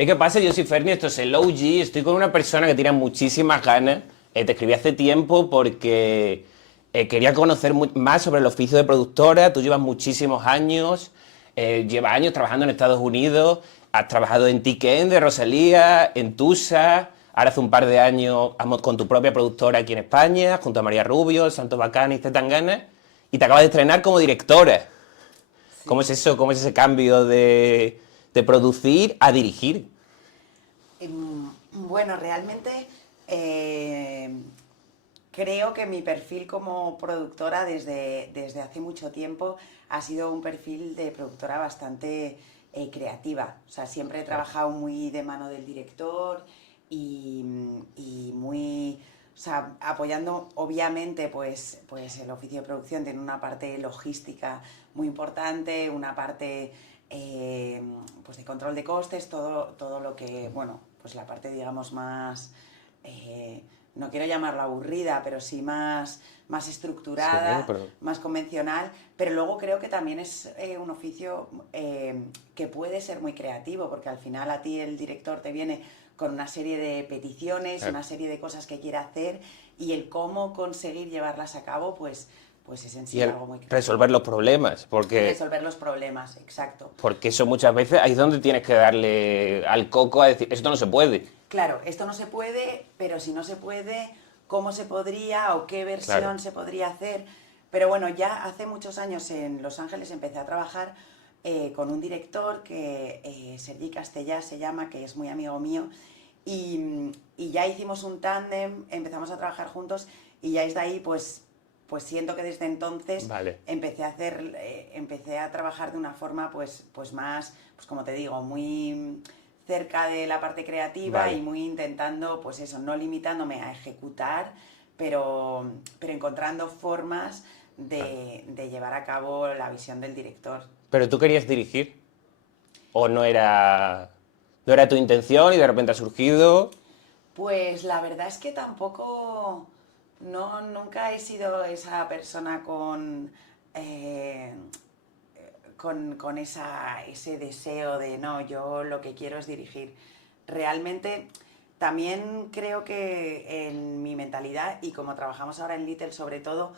Es que pasa, yo soy Ferni, esto es el OG, estoy con una persona que tiene muchísimas ganas. Te escribí hace tiempo porque quería conocer más sobre el oficio de productora. Tú llevas muchísimos años, llevas años trabajando en Estados Unidos, has trabajado en Tiken de Rosalía, en Tusa, ahora hace un par de años con tu propia productora aquí en España, junto a María Rubio, Santos Bacán y Zetangana, y te acabas de estrenar como directora. ¿Cómo es Sí. eso? ¿Cómo es ese cambio de producir a dirigir? Bueno, realmente eh, creo que mi perfil como productora desde hace mucho tiempo ha sido un perfil de productora bastante creativa. O sea, siempre he trabajado muy de mano del director y, y muy... O sea, apoyando, obviamente, pues el oficio de producción tiene una parte logística muy importante, una parte pues de control de costes, todo lo que, bueno, pues la parte, digamos, más, no quiero llamarla aburrida, pero sí más Sí, estructurada, pero más convencional, pero luego creo que también es un oficio que puede ser muy creativo, porque al final a ti el director te viene con una serie de peticiones, claro. una serie de cosas que quiere hacer y el cómo conseguir llevarlas a cabo, pues es en Y sí el algo muy creativo. resolver los problemas, Resolver los problemas, exacto. porque eso muchas veces ahí es donde tienes que darle al coco a decir, esto no se puede. Claro, esto no se puede, pero si no se puede, ¿cómo se podría o qué Claro. versión se podría hacer? Pero bueno, ya hace muchos años en Los Ángeles empecé a trabajar con un director que Sergi Castellà se llama, que es muy amigo mío, y ya hicimos un tándem, empezamos a trabajar juntos y ya desde ahí pues siento que desde entonces Vale. empecé a trabajar de una forma pues más, pues como te digo, muy cerca de la parte creativa y Vale. muy intentando, pues eso, no limitándome a ejecutar, pero encontrando formas Vale. de llevar a cabo la visión del director. Pero tú querías dirigir o no era tu intención y de repente ha surgido. Pues la verdad es que tampoco, no, nunca he sido esa persona con ese deseo de no, yo lo que quiero es dirigir. Realmente también creo que en mi mentalidad y como trabajamos ahora en Little sobre todo,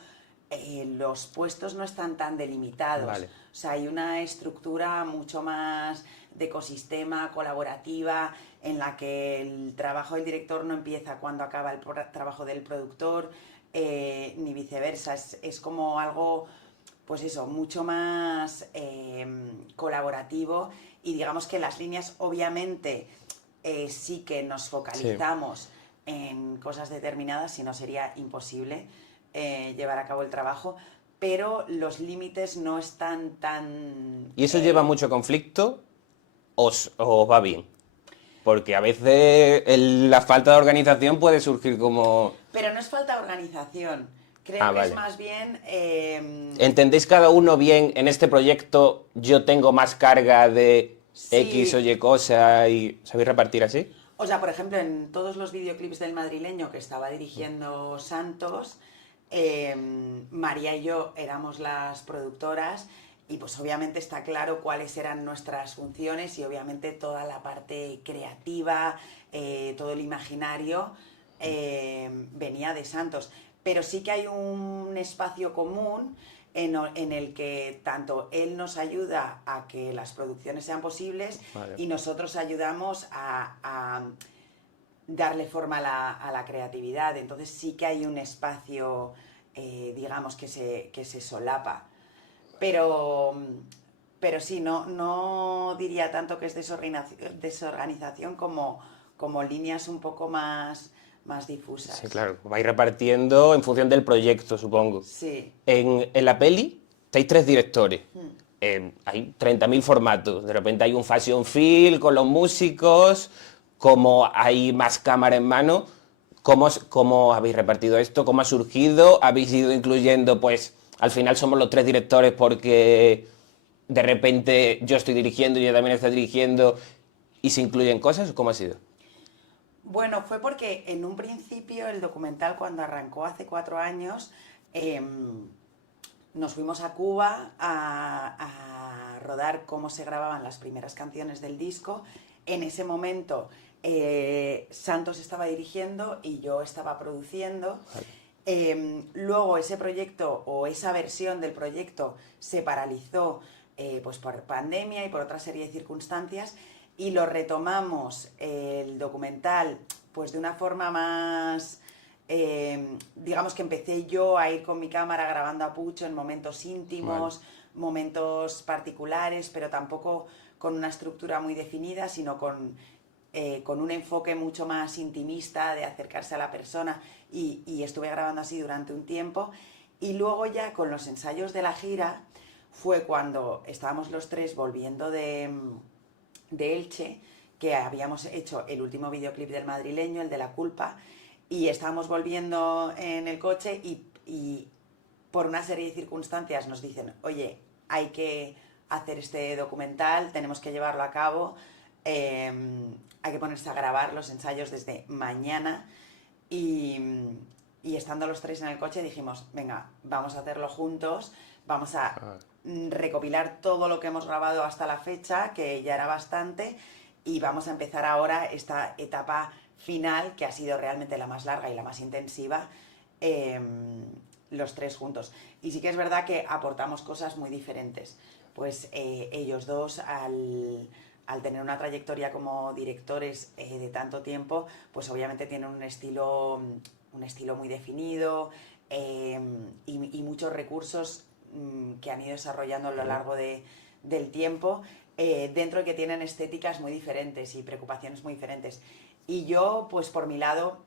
los puestos no están tan delimitados. Vale. O sea, hay una estructura mucho más de ecosistema, colaborativa, en la que el trabajo del director no empieza cuando acaba el trabajo del productor, ni viceversa. Es como algo, pues eso, mucho más colaborativo y digamos que las líneas obviamente sí que nos Sí. focalizamos en cosas determinadas, si no sería imposible llevar a cabo el trabajo, pero los límites no están tan... ¿Y eso lleva mucho conflicto o os va bien? Porque a veces la falta de organización puede surgir como... Pero no es falta de organización, creo Ah, que es vale. más bien... ¿Entendéis cada uno bien en este proyecto yo tengo más carga de X o sí, Y cosa y sabéis repartir así? o sea, por ejemplo, en todos los videoclips del madrileño que estaba dirigiendo Santos, María y yo éramos las productoras y pues obviamente está claro cuáles eran nuestras funciones y obviamente toda la parte creativa, todo el imaginario venía de Santos. Pero sí que hay un espacio común en el que tanto él nos ayuda a que las producciones sean posibles Vale. y nosotros ayudamos a darle forma a la creatividad. Entonces sí que hay un espacio, digamos, que se solapa. Pero, pero sí, no diría tanto que es desorganización como líneas un poco más Sí, difusas. claro. Vais repartiendo en función del proyecto, supongo. Sí. En la peli estáis tres directores. Hay 30.000 formatos. De repente hay un fashion film con los músicos. Como hay más cámara en mano. ¿Cómo habéis repartido esto? ¿Cómo ha surgido? ¿Habéis ido incluyendo, pues, al final somos los tres directores porque de repente yo estoy dirigiendo y ella también está dirigiendo y se incluyen cosas? ¿Cómo ha sido? Bueno, fue porque en un principio el documental cuando arrancó hace 4 años, nos fuimos a Cuba a rodar cómo se grababan las primeras canciones del disco En ese momento Santos estaba dirigiendo y yo estaba produciendo. Luego ese proyecto o esa versión del proyecto se paralizó pues por pandemia y por otra serie de circunstancias, y lo retomamos el documental pues de una forma más, digamos que empecé yo a ir con mi cámara grabando a Pucho en momentos íntimos, momentos particulares, pero tampoco con una estructura muy definida, sino con un enfoque mucho más intimista de acercarse a la persona, y estuve grabando así durante un tiempo. Y luego ya con los ensayos de la gira fue cuando estábamos los tres volviendo de Elche, que habíamos hecho el último videoclip del madrileño, el de La Culpa, y estábamos volviendo en el coche y por una serie de circunstancias nos dicen, oye, hay que hacer este documental, tenemos que llevarlo a cabo, hay que ponerse a grabar los ensayos desde mañana, y estando los tres en el coche dijimos, venga, vamos a hacerlo juntos, vamos a recopilar todo lo que hemos grabado hasta la fecha, que ya era bastante, y vamos a empezar ahora esta etapa final, que ha sido realmente la más larga y la más intensiva, los tres juntos. Y sí que es verdad que aportamos cosas muy diferentes. Pues ellos dos, al tener una trayectoria como directores de tanto tiempo, pues obviamente tienen un estilo muy definido, y muchos recursos que han ido desarrollando a lo largo del tiempo, dentro de que tienen estéticas muy diferentes y preocupaciones muy diferentes. Y yo, pues por mi lado,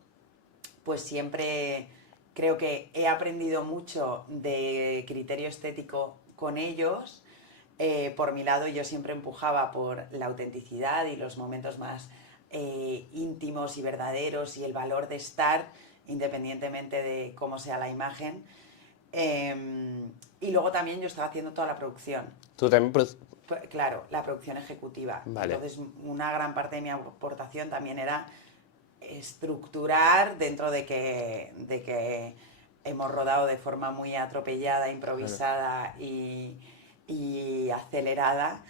pues siempre creo que he aprendido mucho de criterio estético con ellos. Por mi lado, yo siempre empujaba por la autenticidad y los momentos más íntimos y verdaderos, y el valor de estar independientemente de cómo sea la imagen. Y luego también yo estaba haciendo toda la producción. Tú también... Claro, la producción ejecutiva. Vale. Entonces, una gran parte de mi aportación también era estructurar, dentro de que hemos rodado de forma muy atropellada, improvisada y acelerada,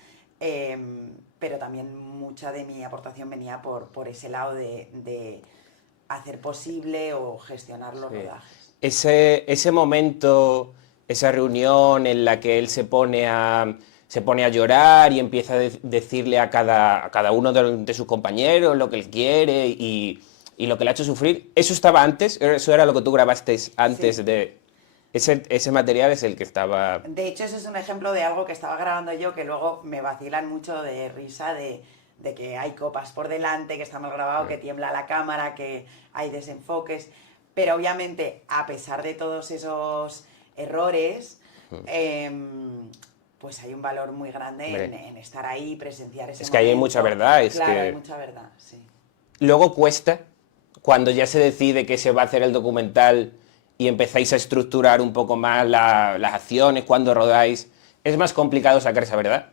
pero también mucha de mi aportación venía por ese lado de hacer posible o gestionar los rodajes. Ese momento, esa reunión en la que él se pone a llorar y empieza a decirle a cada uno de sus compañeros lo que él quiere y lo que le ha hecho sufrir, ¿eso estaba antes? ¿Eso era lo que tú grabaste antes? Sí. Ese material es el que estaba... De hecho, ese es un ejemplo de algo que estaba grabando yo, que luego me vacilan mucho de risa, de que hay copas por delante, que está mal grabado, que tiembla la cámara, que hay desenfoques. Pero obviamente, a pesar de todos esos errores, pues hay un valor muy grande en estar ahí, presenciar ese momento. Es que ahí hay mucha verdad. Claro, hay mucha verdad, sí. Luego cuesta, cuando ya se decide que se va a hacer el documental y empezáis a estructurar un poco más las acciones, cuando rodáis, ¿es más complicado sacar esa verdad?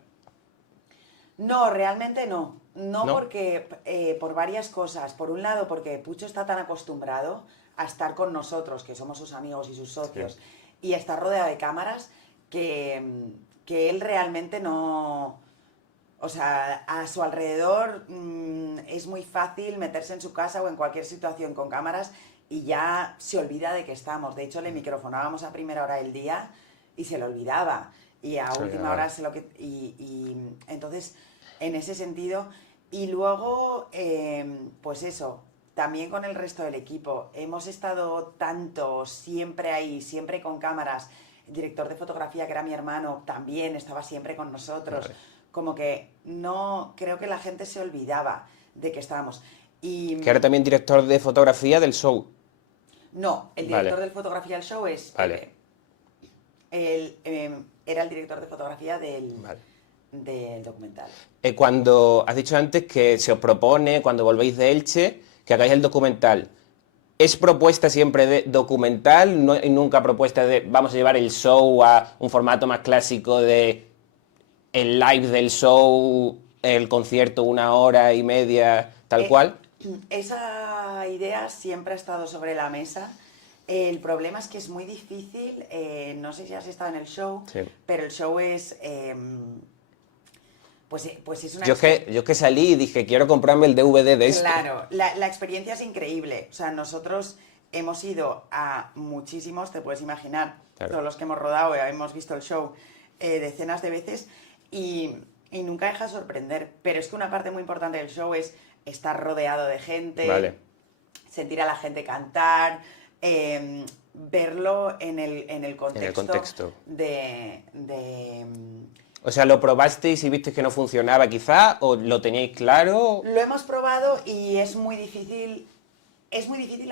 No, realmente no. No, porque por varias cosas. Por un lado, porque Pucho está tan acostumbrado a estar con nosotros, que somos sus amigos y sus socios, y estar rodeado de cámaras, que él realmente no... O sea, a su alrededor es muy fácil meterse en su casa o en cualquier situación con cámaras y ya se olvida de que estamos. De hecho, le microfonábamos a primera hora del día y se lo olvidaba. Y a última hora se lo... Y entonces, en ese sentido... Y luego, pues eso, también con el resto del equipo. Hemos estado tanto siempre ahí, siempre con cámaras. El director de fotografía, que era mi hermano, también estaba siempre con nosotros. Como que no, creo que la gente se olvidaba de que estábamos. Y, que era también director de fotografía del show. No, el director de fotografía del show es Pepe. Él era el director de fotografía del documental. Cuando has dicho antes que se os propone, cuando volvéis de Elche, que hagáis el documental, ¿es propuesta siempre de documental? No, nunca propuesta de vamos a llevar el show a un formato más clásico de el live del show, el concierto 1 hora y media, tal cual? Esa idea siempre ha estado sobre la mesa. El problema es que es muy difícil, no sé si has estado en el show, pero el show es pues es una Yo es que salí y dije, quiero comprarme el DVD de esto. Claro, la experiencia es increíble. O sea, nosotros hemos ido a muchísimos, te puedes imaginar, Claro. todos los que hemos rodado, hemos visto el show decenas de veces y nunca deja de sorprender. Pero es que una parte muy importante del show es estar rodeado de gente, Vale. sentir a la gente cantar, verlo en el contexto. de O sea, ¿lo probasteis y visteis que no funcionaba quizá? ¿O lo teníais claro? Lo hemos probado y es muy difícil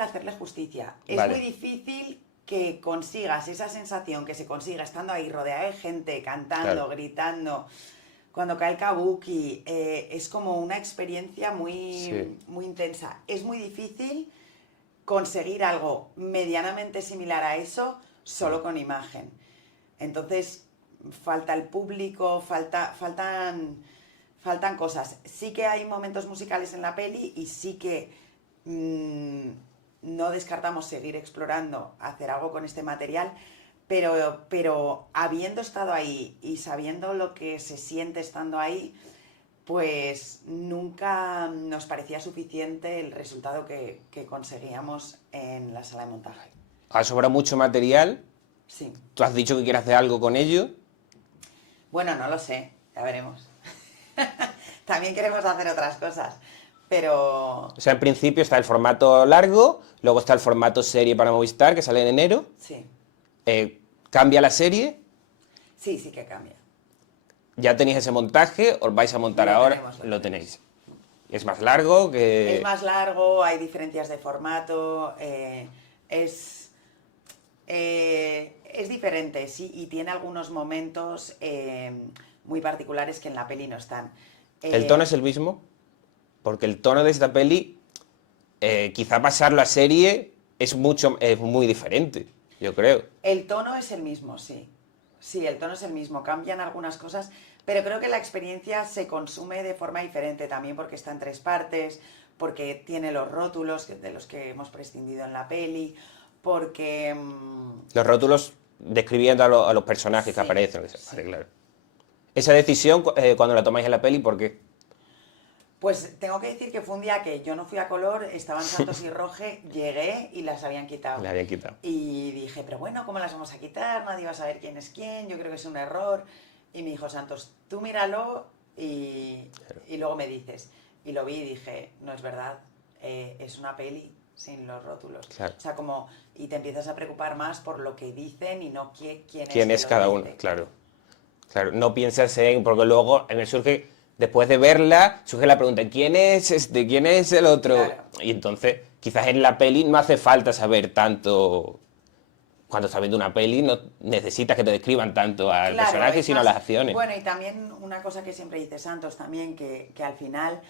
hacerle justicia. Vale. Es muy difícil que consigas esa sensación que se consiga estando ahí rodeado de gente, cantando, Claro. gritando. Cuando cae el kabuki, es como una experiencia Sí. muy intensa. Es muy difícil conseguir algo medianamente similar a eso solo con imagen. Entonces, falta el público, faltan cosas. Sí que hay momentos musicales en la peli y sí que no descartamos seguir explorando, hacer algo con este material, pero habiendo estado ahí y sabiendo lo que se siente estando ahí, pues nunca nos parecía suficiente el resultado que conseguíamos en la sala de montaje. Ha sobrado mucho material. Sí. Tú has dicho que quieres hacer algo con ello. Bueno, no lo sé, ya veremos. También queremos hacer otras cosas, pero O sea, en principio está el formato largo, luego está el formato serie para Movistar, que sale en enero. sí, Cambia la serie, sí que cambia. ya tenéis ese montaje, os vais a montar Lo ahora, tenemos, lo lo tenéis. Es más largo que... Es más largo, hay diferencias de formato, es diferente, sí, y tiene algunos momentos muy particulares que en la peli no están. ¿El tono es el mismo? Porque el tono de esta peli, quizá pasarlo a serie es muy diferente, yo creo. El tono es el mismo, sí. Sí, el tono es el mismo. Cambian algunas cosas, pero creo que la experiencia se consume de forma diferente también porque está en 3 partes, porque tiene los rótulos de los que hemos prescindido en la peli, porque... Los rótulos describiendo a los personajes que Sí, aparecen. sí. Vale, claro. Esa decisión, cuando la tomáis en la peli, ¿por qué? Pues tengo que decir que fue un día que yo no fui a color, estaban Santos y Roge, llegué y las habían quitado. La habían quitado. Y dije, pero bueno, ¿cómo las vamos a quitar? Nadie va a saber quién es quién, yo creo que es un error. Y me dijo Santos, tú míralo y luego me dices. Y lo vi y dije, no es verdad, es una peli sin los rótulos. Claro. O sea, como, y te empiezas a preocupar más por lo que dicen y no ¿Quién es que lo cada dice. uno? Claro. Claro, no piensas en... Porque luego me surge, después de verla, surge la pregunta, ¿quién es este? ¿Quién es el otro? Claro. Y entonces, quizás en la peli no hace falta saber tanto... Cuando estás viendo una peli no necesitas que te describan tanto al Claro, personaje, es sino más- las acciones. Bueno, y también una cosa que siempre dice Santos también, que al final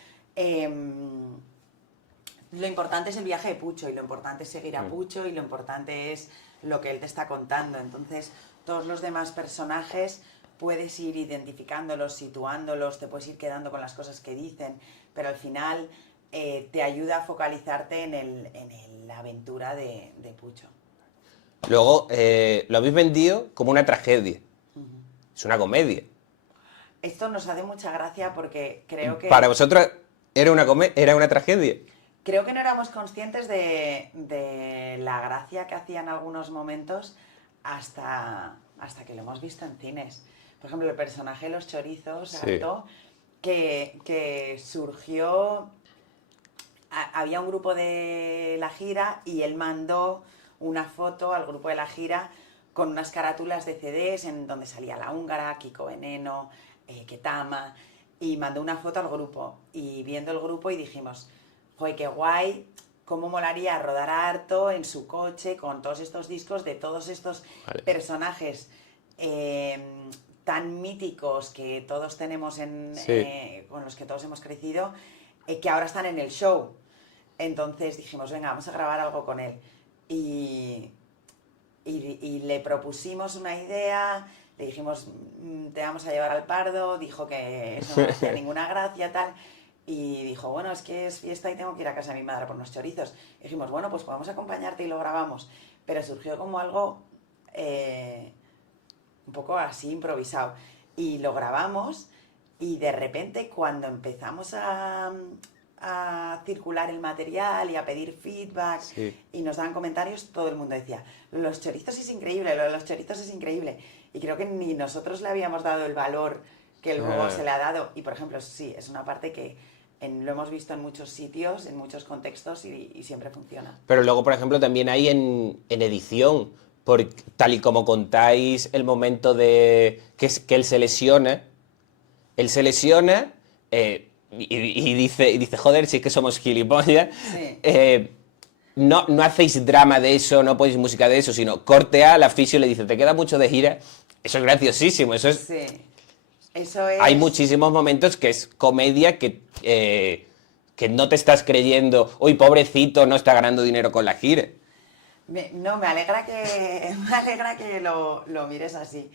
lo importante es el viaje de Pucho y lo importante es seguir a Pucho y lo importante es lo que él te está contando. Entonces, todos los demás personajes puedes ir identificándolos, situándolos, te puedes ir quedando con las cosas que dicen, pero al final te ayuda a focalizarte en la aventura de Pucho. Luego, lo habéis vendido como una tragedia. Es una comedia. Esto nos hace mucha gracia porque creo que... Para vosotros era una tragedia. Creo que no éramos conscientes de la gracia que hacían algunos momentos hasta que lo hemos visto en cines. Por ejemplo, el personaje de los chorizos, Sí. Arto, que surgió... Había un grupo de la gira y él mandó una foto al grupo de la gira con unas carátulas de CDs en donde salía La Húngara, Kiko Veneno, Ketama, y mandó una foto al grupo. Y viendo el grupo y dijimos, joder, qué guay, cómo molaría rodar a Arto en su coche con todos estos discos de todos estos Vale. personajes tan míticos que todos tenemos Sí. con los que todos hemos crecido, que ahora están en el show. Entonces dijimos, venga, vamos a grabar algo con él. Y le propusimos una idea, le dijimos, te vamos a llevar al Pardo, dijo que eso no le hacía ninguna gracia, tal. Y dijo, bueno, es que es fiesta y tengo que ir a casa de mi madre por unos chorizos. Y dijimos, bueno, pues podemos acompañarte y lo grabamos. Pero surgió como algo un poco así improvisado. Y lo grabamos Y de repente cuando empezamos a circular el material y a pedir feedback Sí. y nos daban comentarios, todo el mundo decía, los chorizos es increíble, lo de los chorizos es increíble. Y creo que ni nosotros le habíamos dado el valor que luego se le ha dado. Y por ejemplo, sí, es una parte que lo hemos visto en muchos sitios, en muchos contextos y siempre funciona. Pero luego, por ejemplo, también hay en edición, tal y como contáis el momento de que él se lesiona y dice, joder, si es que somos gilipollas. Sí. No hacéis drama de eso, no ponéis música de eso, sino corte a la fisio y le dice, te queda mucho de gira. Eso es graciosísimo, eso es... Sí. Eso es... Hay muchísimos momentos que es comedia que no te estás creyendo, uy, pobrecito, no está ganando dinero con la gira. No, me alegra que lo mires así.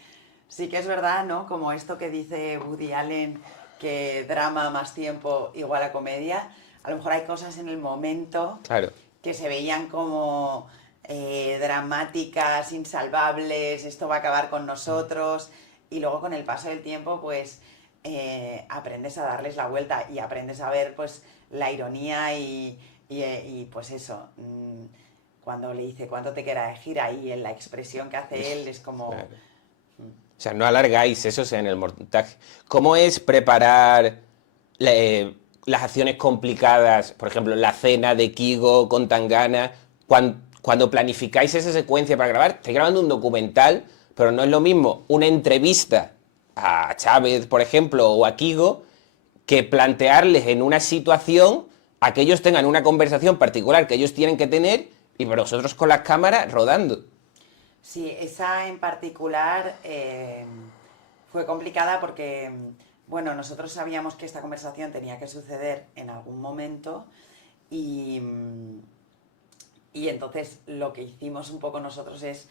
Sí que es verdad, ¿no? Como esto que dice Woody Allen, que drama más tiempo igual a comedia. A lo mejor hay cosas en el momento Claro. que se veían como dramáticas, insalvables, esto va a acabar con nosotros. Y luego con el paso del tiempo, pues aprendes a darles la vuelta y aprendes a ver pues la ironía y pues eso. Cuando le dice cuánto te queda de gira y en la expresión que hace él es como... Claro. O sea, no alargáis eso, o sea, en el montaje. ¿Cómo es preparar las acciones complicadas? Por ejemplo, la cena de Kygo con Tangana. Cuando planificáis esa secuencia para grabar, estáis grabando un documental, pero no es lo mismo una entrevista a Chávez, por ejemplo, o a Kygo, que plantearles en una situación a que ellos tengan una conversación particular que ellos tienen que tener y vosotros con las cámaras rodando. Sí, esa en particular fue complicada porque, bueno, nosotros sabíamos que esta conversación tenía que suceder en algún momento y entonces lo que hicimos un poco nosotros es...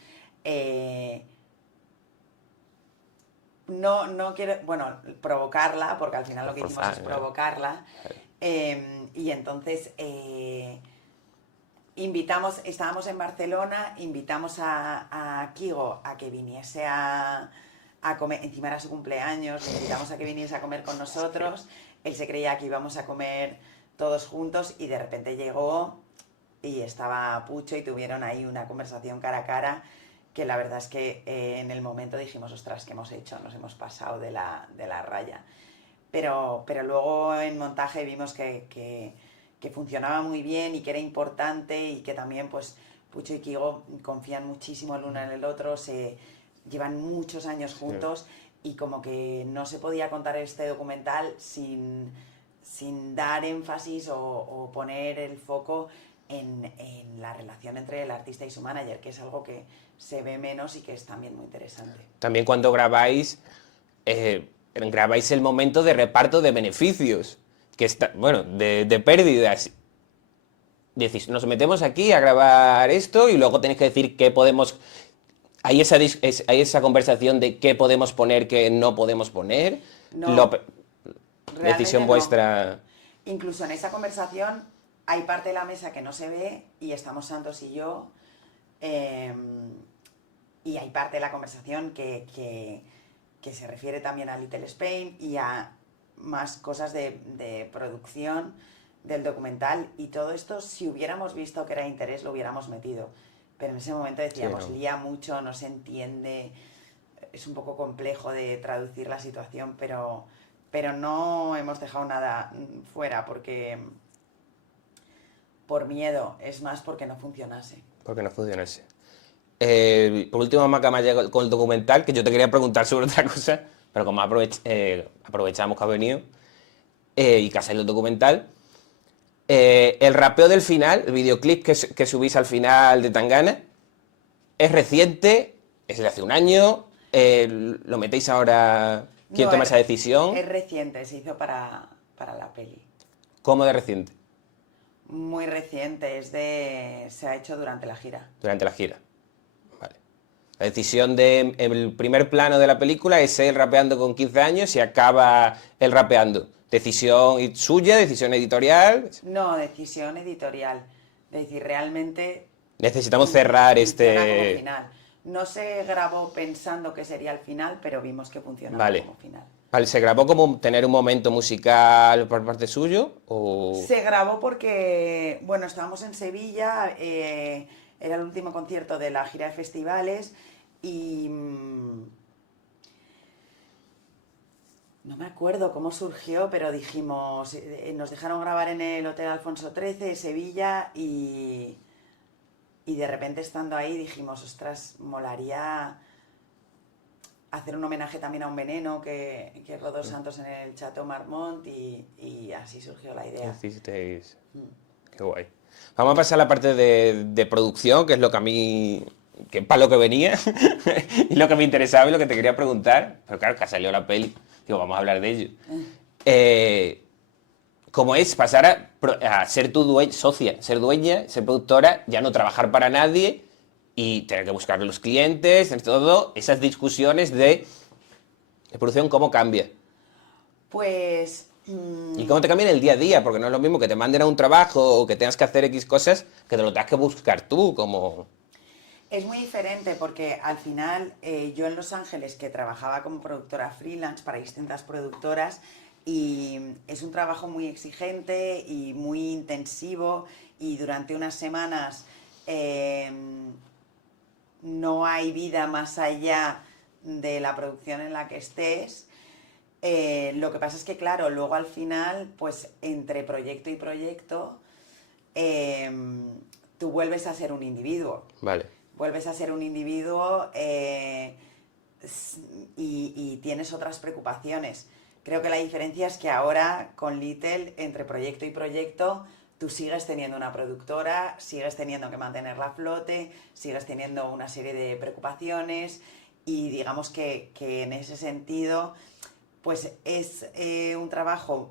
no quiero, bueno, provocarla, porque al final lo que hicimos es provocarla. Y entonces estábamos en Barcelona, invitamos a Kygo a que viniese a comer, encima era su cumpleaños, le invitamos a que viniese a comer con nosotros, él se creía que íbamos a comer todos juntos y de repente llegó y estaba Pucho y tuvieron ahí una conversación cara a cara que la verdad es que en el momento dijimos, ostras, ¿qué hemos hecho? Nos hemos pasado de la raya. Pero luego en montaje vimos que funcionaba muy bien y que era importante y que también pues Pucho y Kygo confían muchísimo el uno en el otro, se llevan muchos años juntos y como que no se podía contar este documental sin dar énfasis o poner el foco en la relación entre el artista y su manager, que es algo que se ve menos y que es también muy interesante. También cuando grabáis el momento de reparto de beneficios, que está, bueno, de pérdidas. Decís, nos metemos aquí a grabar esto y luego tenéis que decir qué podemos... Hay esa conversación de qué podemos poner, qué no podemos poner. No, decisión vuestra. No. Incluso en esa conversación hay parte de la mesa que no se ve y estamos Santos y yo. Y hay parte de la conversación que se refiere también a Little Spain y a más cosas de producción del documental. Y todo esto, si hubiéramos visto que era interés, lo hubiéramos metido. Pero en ese momento decíamos, lía mucho, no se entiende, es un poco complejo de traducir la situación, pero no hemos dejado nada fuera porque por miedo, es más porque no funcionase. Porque no funcionase. Por último, Maca, me ha llegado con el documental, que yo te quería preguntar sobre otra cosa, pero como aprovechamos que ha venido y que ha salido el documental, el rapeo del final, el videoclip que subís al final de Tangana, es reciente, es de hace un año, lo metéis ahora, ¿quién toma esa decisión? Es reciente, se hizo para la peli. ¿Cómo de reciente? Muy reciente, se ha hecho durante la gira. Durante la gira. Vale. La decisión el primer plano de la película es él rapeando con 15 años y acaba él rapeando. ¿Decisión suya, decisión editorial? No, decisión editorial. Es decir, realmente... Necesitamos cerrar este... Como final. No se grabó pensando que sería el final, pero vimos que funcionaba como final. Vale, ¿se grabó como tener un momento musical por parte suyo? O... Se grabó porque, bueno, estábamos en Sevilla, era el último concierto de la gira de festivales y no me acuerdo cómo surgió, pero dijimos, nos dejaron grabar en el Hotel Alfonso XIII de Sevilla y de repente estando ahí dijimos, ostras, molaría hacer un homenaje también a un veneno que rodó Santos en el Chateau Marmont y así surgió la idea. Hicisteis... Qué guay. Vamos a pasar a la parte de producción, que es lo que a mí... que es para lo que venía y lo que me interesaba y lo que te quería preguntar. Pero claro, que ha salido la peli. Digo, vamos a hablar de ello. ¿Cómo es pasar a ser tu socia, ser dueña, ser productora, ya no trabajar para nadie y tener que buscar los clientes, en todo, esas discusiones de producción, cómo cambia? Pues Y cómo te cambia en el día a día, porque no es lo mismo que te manden a un trabajo o que tengas que hacer X cosas, que te lo tengas que buscar tú, como... es muy diferente porque al final yo en Los Ángeles, que trabajaba como productora freelance para distintas productoras, y es un trabajo muy exigente y muy intensivo y durante unas semanas no hay vida más allá de la producción en la que estés. Lo que pasa es que, claro, luego al final, pues entre proyecto y proyecto, tú vuelves a ser un individuo. Vale. Vuelves a ser un individuo y tienes otras preocupaciones. Creo que la diferencia es que ahora con Little, entre proyecto y proyecto, tú sigues teniendo una productora, sigues teniendo que mantenerla a flote, sigues teniendo una serie de preocupaciones y digamos que en ese sentido pues es un trabajo,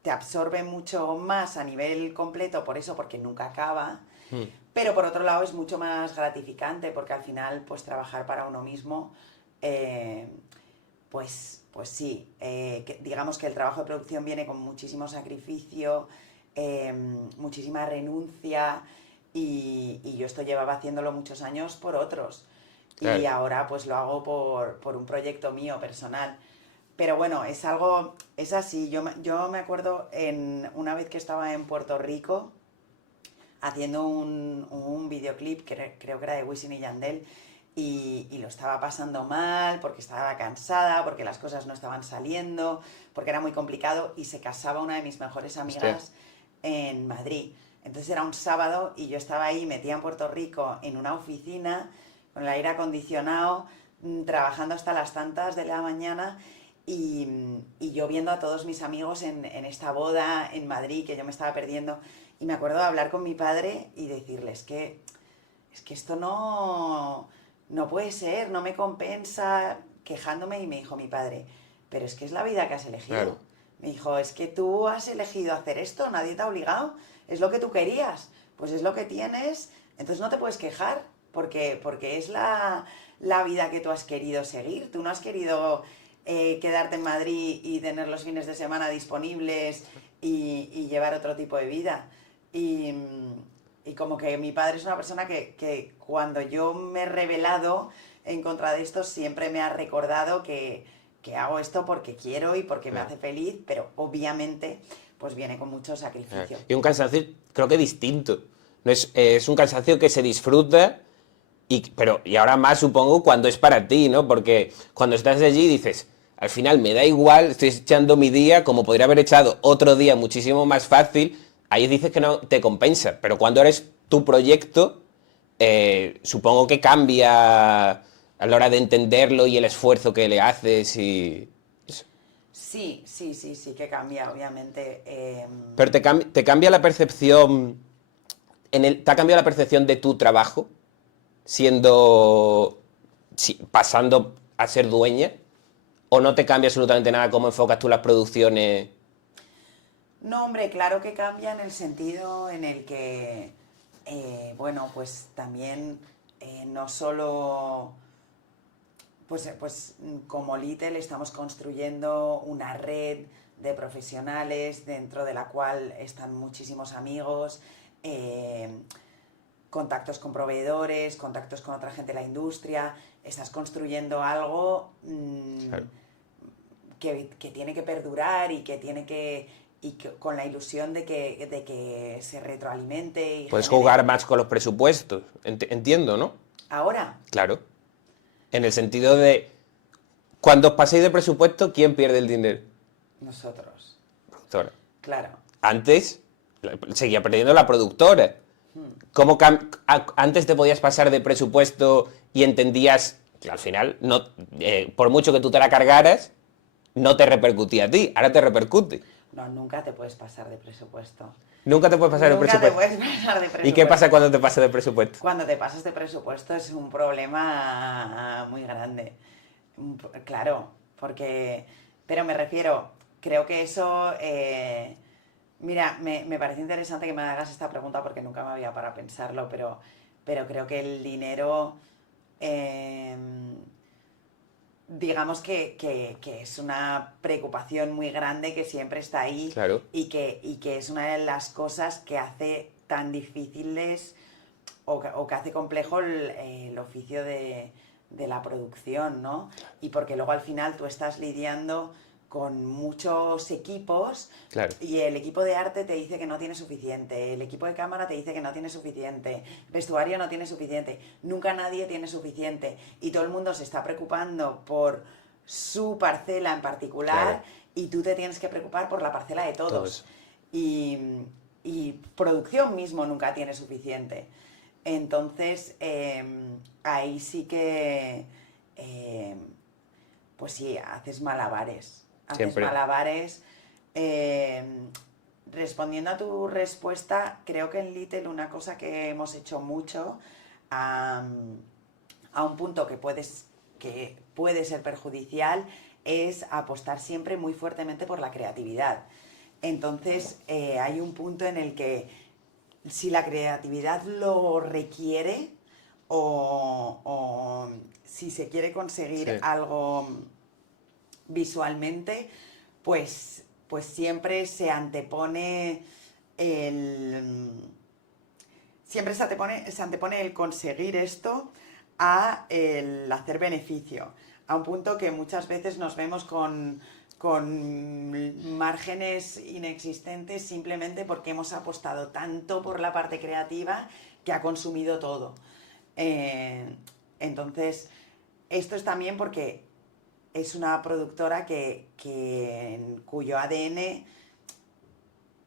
te absorbe mucho más a nivel completo, por eso, porque nunca acaba, pero por otro lado es mucho más gratificante, porque al final, pues trabajar para uno mismo, pues sí, digamos que el trabajo de producción viene con muchísimo sacrificio, muchísima renuncia, y yo esto llevaba haciéndolo muchos años por otros, Claro. y ahora pues lo hago por un proyecto mío personal. Pero bueno, es algo, es así. Yo me acuerdo una vez que estaba en Puerto Rico haciendo un videoclip, que creo que era de Wisin y Yandel, y lo estaba pasando mal porque estaba cansada, porque las cosas no estaban saliendo, porque era muy complicado y se casaba una de mis mejores amigas Hostia. en Madrid. Entonces era un sábado y yo estaba ahí metida en Puerto Rico en una oficina con el aire acondicionado, trabajando hasta las tantas de la mañana y yo viendo a todos mis amigos en esta boda en Madrid que yo me estaba perdiendo. Y me acuerdo de hablar con mi padre y decirle, es que esto no puede ser, no me compensa, quejándome. Y me dijo mi padre, pero es que es la vida que has elegido. Claro. Me dijo, es que tú has elegido hacer esto, nadie te ha obligado, es lo que tú querías, pues es lo que tienes, entonces no te puedes quejar, porque es la vida que tú has querido seguir. Tú no has querido quedarte en Madrid y tener los fines de semana disponibles y llevar otro tipo de vida. Y, y como que mi padre es una persona que cuando yo me he rebelado en contra de esto, siempre me ha recordado que hago esto porque quiero y porque me hace feliz, pero obviamente pues viene con mucho sacrificio. Y un cansancio creo que distinto. No es un cansancio que se disfruta, y ahora más supongo cuando es para ti, ¿no? Porque cuando estás allí dices, al final me da igual, estoy echando mi día como podría haber echado otro día muchísimo más fácil, ahí dices que no te compensa, pero cuando eres tu proyecto, supongo que cambia a la hora de entenderlo y el esfuerzo que le haces y... eso. Sí, que cambia, obviamente. Pero te cambia la percepción, te ha cambiado la percepción de tu trabajo, siendo, pasando a ser dueña, o no te cambia absolutamente nada cómo enfocas tú las producciones. No, hombre, claro que cambia en el sentido en el que, bueno, pues también no solo, pues como Little estamos construyendo una red de profesionales dentro de la cual están muchísimos amigos, contactos con proveedores, contactos con otra gente de la industria, estás construyendo algo Claro. que tiene que perdurar y que tiene que... con la ilusión de que se retroalimente y Puedes genere... jugar más con los presupuestos, entiendo, ¿no? Ahora, Claro. En el sentido de, cuando os paséis de presupuesto, ¿quién pierde el dinero? nosotros, Productora. claro. Antes seguía perdiendo la productora. ¿Cómo antes te podías pasar de presupuesto y entendías que al final, no, por mucho que tú te la cargaras, no te repercutía a ti, ahora te repercute? No, nunca te puedes pasar de presupuesto. Nunca te puedes pasar de Nunca presupuesto. te puedes pasar de presupuesto. ¿Y qué pasa cuando te pasas de presupuesto? Cuando te pasas de presupuesto es un problema muy grande. Claro, porque... Pero me refiero, creo que eso... mira, me parece interesante que me hagas esta pregunta porque nunca me había para pensarlo, pero creo que el dinero... digamos que es una preocupación muy grande que siempre está ahí. Claro. y que es una de las cosas que hace tan difíciles o que hace complejo el oficio de la producción, ¿no? Y porque luego al final tú estás lidiando con muchos equipos. Claro. Y el equipo de arte te dice que no tiene suficiente, el equipo de cámara te dice que no tiene suficiente, vestuario no tiene suficiente, nunca nadie tiene suficiente y todo el mundo se está preocupando por su parcela en particular. Claro. Y tú te tienes que preocupar por la parcela de todos. Todos. Y producción mismo nunca tiene suficiente. Entonces, ahí sí que, pues sí, haces malabares. Haces Siempre. malabares. Respondiendo a tu respuesta, creo que en Little una cosa que hemos hecho mucho, a un punto que puede ser perjudicial, es apostar siempre muy fuertemente por la creatividad. Entonces, hay un punto en el que si la creatividad lo requiere o si se quiere conseguir Sí. algo visualmente, pues siempre se antepone siempre se antepone el conseguir esto a el hacer beneficio, a un punto que muchas veces nos vemos con márgenes inexistentes simplemente porque hemos apostado tanto por la parte creativa que ha consumido todo. Entonces, esto es también porque es una productora en cuyo ADN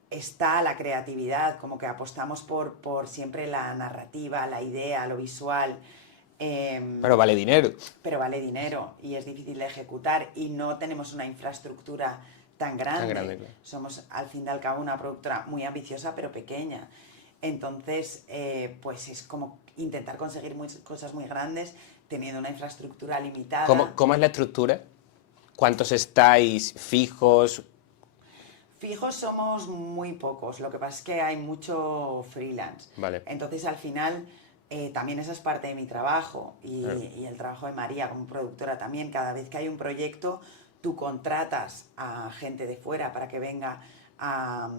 está la creatividad, como que apostamos por siempre la narrativa, la idea, lo visual. Pero vale dinero. Pero vale dinero y es difícil de ejecutar y no tenemos una infraestructura tan grande. Claro. Somos al fin y al cabo una productora muy ambiciosa pero pequeña. Entonces, pues es como intentar conseguir cosas muy grandes teniendo una infraestructura limitada. ¿Cómo es la estructura? ¿Cuántos estáis fijos? Fijos somos muy pocos, lo que pasa es que hay mucho freelance. Vale. Entonces, al final, también esa es parte de mi trabajo y el trabajo de María como productora también. Cada vez que hay un proyecto, tú contratas a gente de fuera para que venga a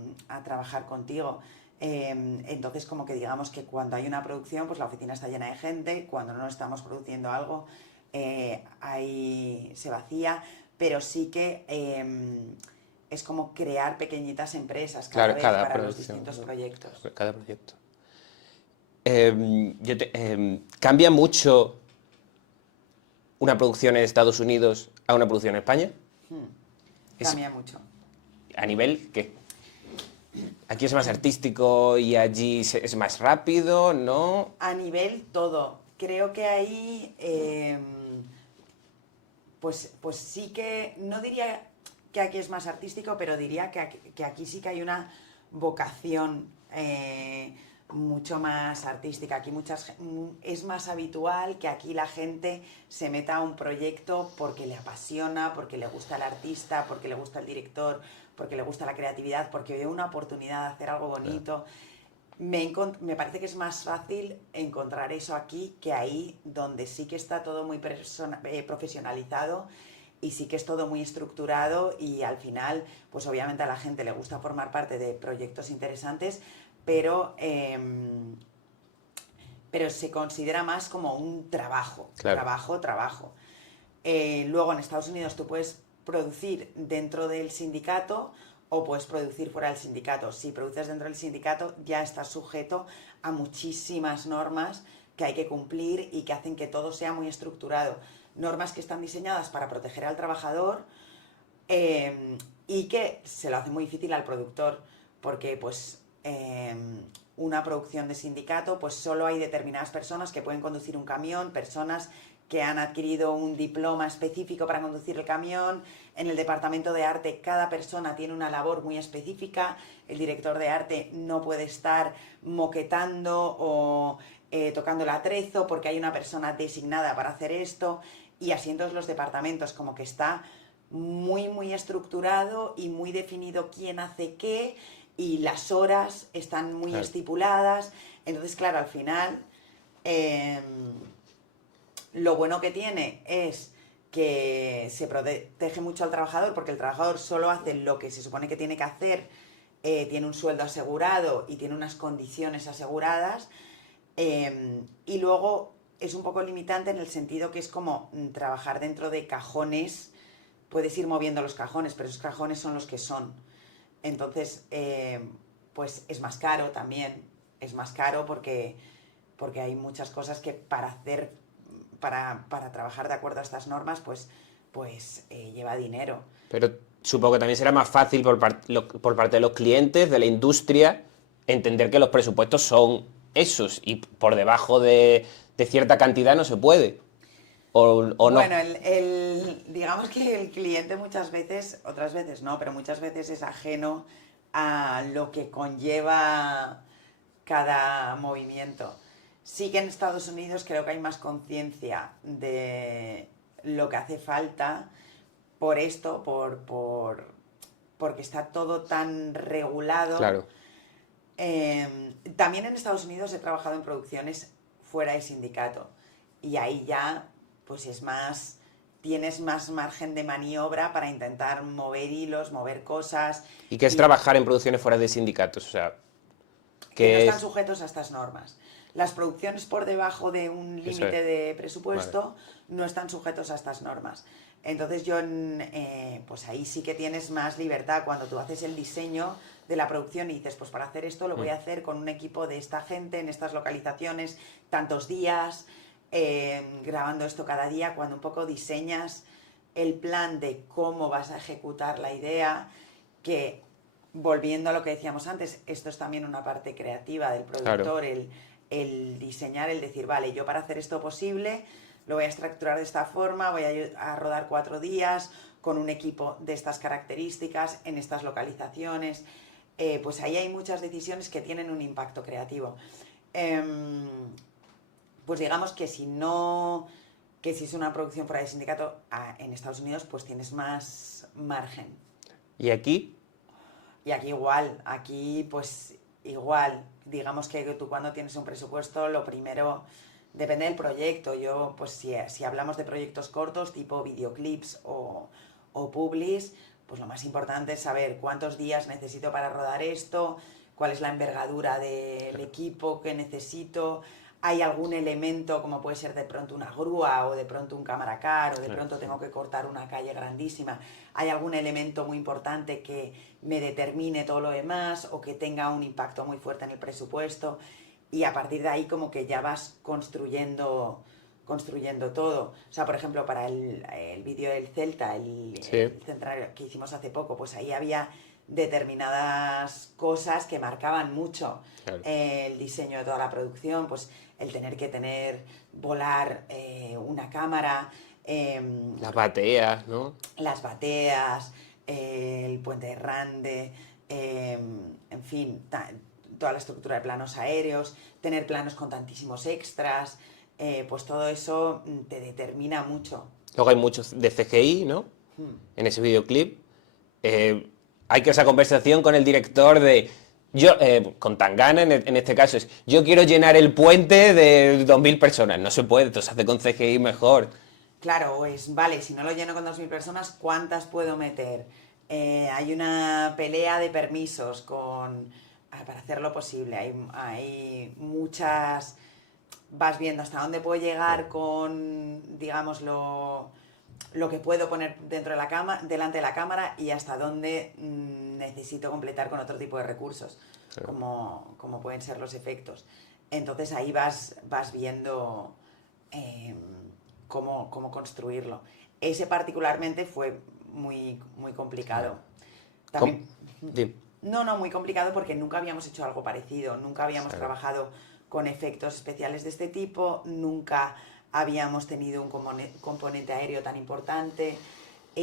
trabajar contigo. Entonces, como que digamos que cuando hay una producción, pues la oficina está llena de gente. Cuando no estamos produciendo algo, ahí se vacía. Pero sí que es como crear pequeñitas empresas cada vez para los distintos proyectos. Cada proyecto. ¿Cambia mucho una producción en Estados Unidos a una producción en España? Cambia mucho. ¿A nivel qué? Aquí es más artístico y allí es más rápido, ¿no? A nivel todo. Creo que ahí, pues sí que, no diría que aquí es más artístico, pero diría que aquí sí que hay una vocación mucho más artística. Aquí es más habitual que aquí la gente se meta a un proyecto porque le apasiona, porque le gusta el artista, porque le gusta el director, porque le gusta la creatividad, porque ve una oportunidad de hacer algo bonito. Me parece que es más fácil encontrar eso aquí que ahí, donde sí que está todo muy profesionalizado y sí que es todo muy estructurado y al final, pues obviamente a la gente le gusta formar parte de proyectos interesantes, pero se considera más como un trabajo, Claro. trabajo. Luego en Estados Unidos tú puedes producir dentro del sindicato o puedes producir fuera del sindicato. Si produces dentro del sindicato ya estás sujeto a muchísimas normas que hay que cumplir y que hacen que todo sea muy estructurado. Normas que están diseñadas para proteger al trabajador y que se lo hace muy difícil al productor, porque pues una producción de sindicato pues solo hay determinadas personas que pueden conducir un camión, personas que han adquirido un diploma específico para conducir el camión. En el departamento de arte cada persona tiene una labor muy específica, el director de arte no puede estar moquetando o tocando el atrezo porque hay una persona designada para hacer esto, y así en todos los departamentos como que está muy estructurado y muy definido quién hace qué, y las horas están muy estipuladas. Entonces, claro, al final lo bueno que tiene es que se protege mucho al trabajador, porque el trabajador solo hace lo que se supone que tiene que hacer, tiene un sueldo asegurado y tiene unas condiciones aseguradas, y luego es un poco limitante en el sentido que es como trabajar dentro de cajones. Puedes ir moviendo los cajones, pero esos cajones son los que son. Entonces, pues es más caro también. Es más caro porque hay muchas cosas que para trabajar de acuerdo a estas normas, pues lleva dinero. Pero supongo que también será más fácil por parte de los clientes, de la industria, entender que los presupuestos son esos y por debajo de cierta cantidad no se puede. O no. Bueno, digamos que el cliente muchas veces, otras veces no, pero muchas veces es ajeno a lo que conlleva cada movimiento. Sí que en Estados Unidos creo que hay más conciencia de lo que hace falta por esto, porque está todo tan regulado. Claro. También en Estados Unidos he trabajado en producciones fuera del sindicato, y ahí ya pues es más, tienes más margen de maniobra para intentar mover hilos, mover cosas. ¿Y qué es trabajar en producciones fuera de sindicatos? O sea, que no están sujetos a estas normas. Las producciones por debajo de un límite de presupuesto no están sujetos a estas normas. Entonces pues ahí sí que tienes más libertad cuando tú haces el diseño de la producción y dices, pues para hacer esto lo voy a hacer con un equipo de esta gente, en estas localizaciones, tantos días, grabando esto cada día. Cuando un poco diseñas el plan de cómo vas a ejecutar la idea, que volviendo a lo que decíamos antes, esto es también una parte creativa del productor, el diseñar, el decir, vale, yo para hacer esto posible lo voy a estructurar de esta forma, voy a rodar 4 días con un equipo de estas características, en estas localizaciones. Pues ahí hay muchas decisiones que tienen un impacto creativo. Pues digamos que si es una producción fuera de sindicato, en Estados Unidos pues tienes más margen. ¿Y aquí? Y aquí pues igual, digamos que tú cuando tienes un presupuesto, lo primero, depende del proyecto. Yo, pues si hablamos de proyectos cortos, tipo videoclips o publis, pues lo más importante es saber cuántos días necesito para rodar esto, cuál es la envergadura del equipo que necesito. Hay algún elemento, como puede ser de pronto una grúa o de pronto un cámara car o de pronto tengo que cortar una calle grandísima. Hay algún elemento muy importante que me determine todo lo demás o que tenga un impacto muy fuerte en el presupuesto, y a partir de ahí como que ya vas construyendo todo. O sea, por ejemplo, para el vídeo del Celta, el central que hicimos hace poco, pues ahí había determinadas cosas que marcaban mucho el diseño de toda la producción, pues el tener que volar una cámara, las bateas, ¿no? Las bateas, el puente de Rande, en fin, toda la estructura de planos aéreos, tener planos con tantísimos extras, pues todo eso te determina mucho. Luego hay muchos de CGI, ¿no? En ese videoclip. Hay que esa conversación con el director de... con Tangana en este caso es, yo quiero llenar el puente de 2.000 personas. No se puede, entonces se hace con CGI mejor. Claro, pues vale, si no lo lleno con 2.000 personas, ¿cuántas puedo meter? Hay una pelea de permisos para hacerlo posible. Hay muchas... Vas viendo hasta dónde puedo llegar con, digámoslo, lo que puedo poner dentro de la delante de la cámara y hasta dónde necesito completar con otro tipo de recursos, como pueden ser los efectos. Entonces ahí vas viendo cómo construirlo. Ese particularmente fue muy complicado. También, no, muy complicado porque nunca habíamos hecho algo parecido, nunca habíamos trabajado con efectos especiales de este tipo, nunca habíamos tenido un componente aéreo tan importante.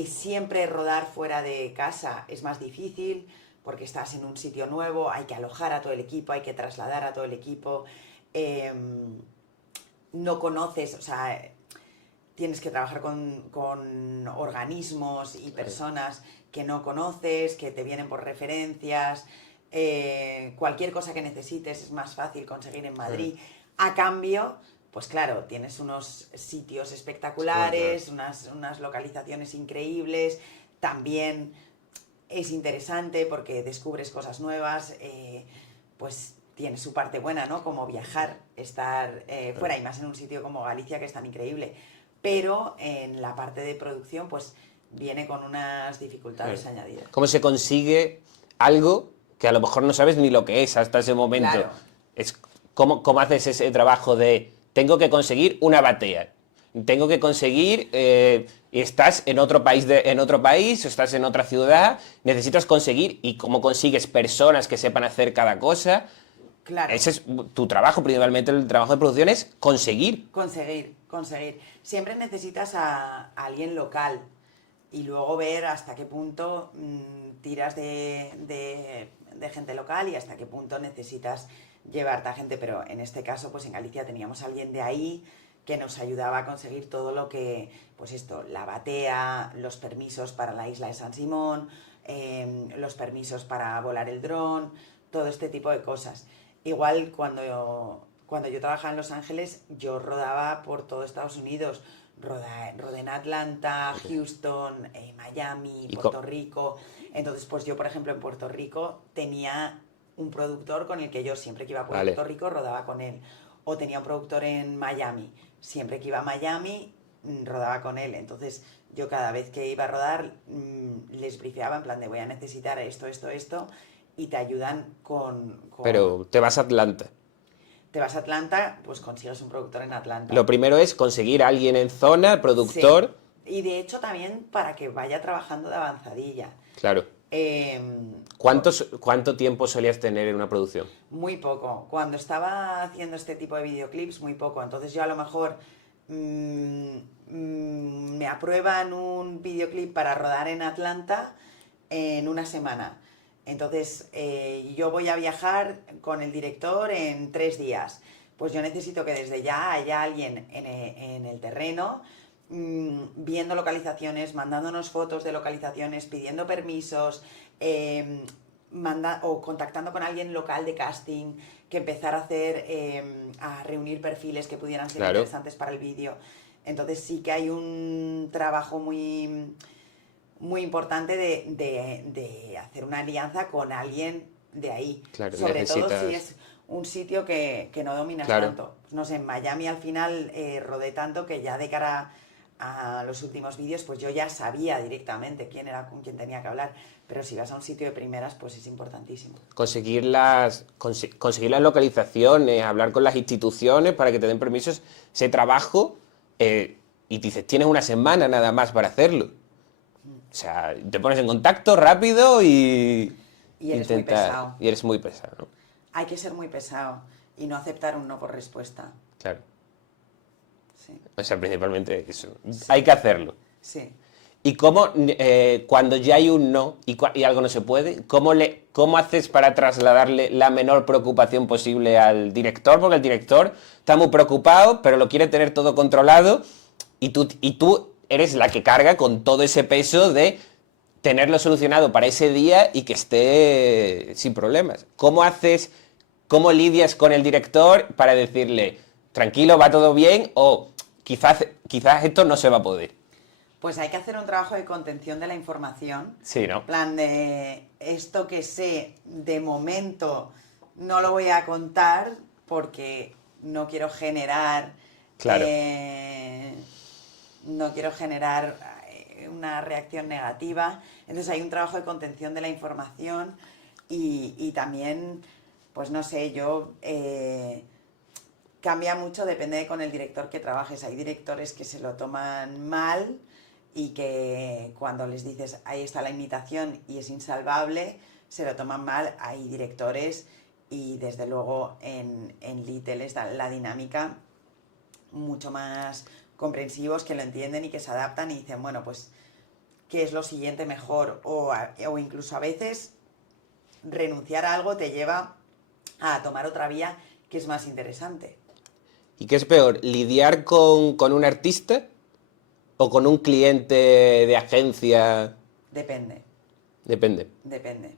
Siempre rodar fuera de casa es más difícil porque estás en un sitio nuevo, hay que alojar a todo el equipo, hay que trasladar a todo el equipo, no conoces, o sea, tienes que trabajar con organismos y personas que no conoces, que te vienen por referencias. Cualquier cosa que necesites es más fácil conseguir en Madrid. A cambio, pues claro, tienes unos sitios espectaculares, unas localizaciones increíbles. También es interesante porque descubres cosas nuevas, pues tiene su parte buena, ¿no? Como viajar, estar fuera y más en un sitio como Galicia que es tan increíble. Pero en la parte de producción, pues viene con unas dificultades añadidas. ¿Cómo se consigue algo que a lo mejor no sabes ni lo que es hasta ese momento? Claro. ¿Cómo haces ese trabajo de tengo que conseguir una batea? Tengo que conseguir, y estás en otro país, o estás en otra ciudad, necesitas conseguir, y cómo consigues personas que sepan hacer cada cosa. Claro. Ese es tu trabajo, principalmente el trabajo de producción es conseguir. Conseguir. Siempre necesitas a alguien local y luego ver hasta qué punto tiras de gente local y hasta qué punto necesitas llevarte a gente, pero en este caso, pues en Galicia teníamos a alguien de ahí que nos ayudaba a conseguir todo lo que, pues esto, la batea, los permisos para la isla de San Simón, los permisos para volar el dron, todo este tipo de cosas. Igual cuando yo trabajaba en Los Ángeles, yo rodaba por todo Estados Unidos, rodé en Atlanta, Houston, Miami, Puerto Rico. Entonces, pues yo, por ejemplo, en Puerto Rico tenía un productor con el que yo siempre que iba a Puerto Rico rodaba con él. O tenía un productor en Miami, siempre que iba a Miami rodaba con él. Entonces yo cada vez que iba a rodar les brifeaba en plan de voy a necesitar esto, y te ayudan con... Pero te vas a Atlanta. Te vas a Atlanta, pues consigues un productor en Atlanta. Lo primero es conseguir a alguien en zona, productor. Sí. Y de hecho también para que vaya trabajando de avanzadilla. Claro. ¿Cuánto tiempo solías tener en una producción? Muy poco. Cuando estaba haciendo este tipo de videoclips, muy poco. Entonces yo a lo mejor me aprueban un videoclip para rodar en Atlanta en una semana. Entonces yo voy a viajar con el director en 3 días. Pues yo necesito que desde ya haya alguien en el terreno viendo localizaciones, mandándonos fotos de localizaciones, pidiendo permisos, o contactando con alguien local de casting, que empezara a reunir perfiles que pudieran ser interesantes para el vídeo. Entonces sí que hay un trabajo muy importante de hacer una alianza con alguien de ahí. Claro, sobre todo si es un sitio que no dominas tanto. No sé, en Miami al final rodé tanto que ya de cara a los últimos vídeos, pues yo ya sabía directamente quién era con quién tenía que hablar. Pero si vas a un sitio de primeras, pues es importantísimo. Conseguir las localizaciones, hablar con las instituciones para que te den permisos, ese trabajo, y dices, tienes una semana nada más para hacerlo. O sea, te pones en contacto rápido y eres muy pesado. Y eres muy pesado, ¿no? Hay que ser muy pesado y no aceptar un no por respuesta. Claro. Sí. O sea, principalmente eso. Sí. Hay que hacerlo. Sí. ¿Y cómo, cuando ya hay un no y algo no se puede, cómo haces para trasladarle la menor preocupación posible al director? Porque el director está muy preocupado, pero lo quiere tener todo controlado y tú eres la que carga con todo ese peso de tenerlo solucionado para ese día y que esté sin problemas. ¿Cómo lidias con el director para decirle, tranquilo, va todo bien, o quizás esto no se va a poder? Pues hay que hacer un trabajo de contención de la información. Sí, ¿no? En plan de esto que sé de momento no lo voy a contar porque no quiero generar no quiero generar una reacción negativa. Entonces hay un trabajo de contención de la información y también, pues no sé, cambia mucho, depende con el director que trabajes. Hay directores que se lo toman mal y que cuando les dices ahí está la imitación y es insalvable, se lo toman mal. Hay directores y desde luego en Little es la dinámica mucho más comprensivos, que lo entienden y que se adaptan y dicen, bueno, pues, ¿qué es lo siguiente mejor? O incluso a veces renunciar a algo te lleva a tomar otra vía que es más interesante. ¿Y qué es peor, lidiar con un artista o con un cliente de agencia? Depende, Depende. depende.